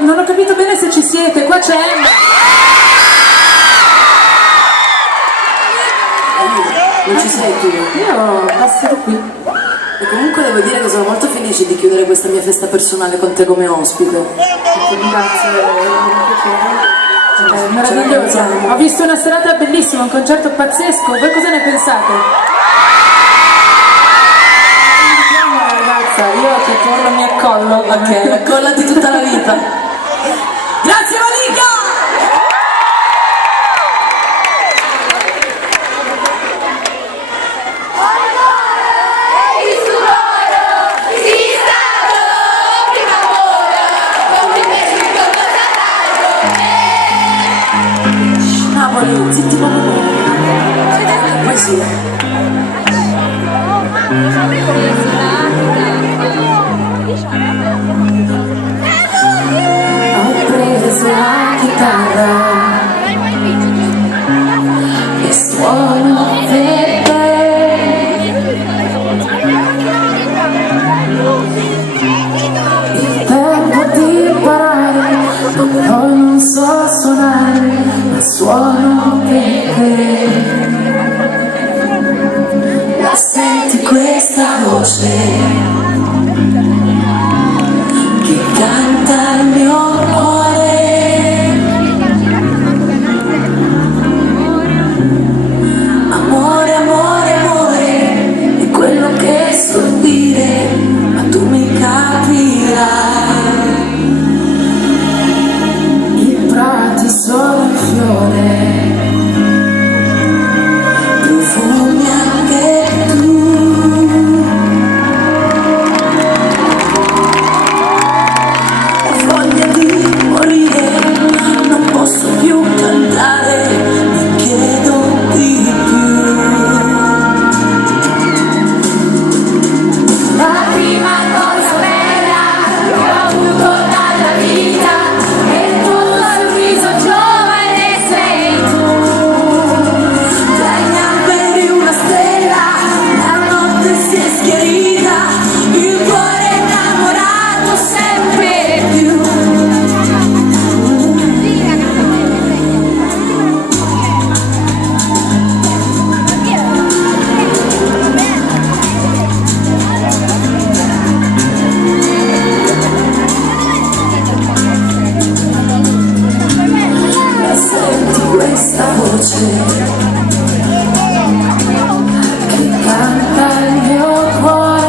non ho capito bene se ci siete, qua c'è Emma. Non ci sei tu? Io passerò qui. E comunque devo dire che sono molto felice di chiudere questa mia festa personale con te come ospite. Grazie, è meraviglioso. Ho visto una serata bellissima, un concerto pazzesco. Voi cosa ne pensate? Ragazza, io ti torno, mi accollo. Ok, accollati tutta la vita. Grazie Malika! Napoli, zitti proprio. Poesia. Ho preso la chitarra e suono per te. Il tempo di imparare, poi non so suonare, ma suono per te. La senti questa voce che canta il mio cuore? Amore, amore, amore, è quello che so dire, ma tu mi capirai. I prati sono il fiore, profumi anche tu. Ho voglia di morire, non posso più cantare, mi chiedo di più. La prima cosa bella che ho avuto dalla vita è il tuo sorriso giovane, sei tu. Dagli alberi una stella, la notte si è schiarita, il cuore innamorato sempre più. La senti questa voce che canta il mio cuore?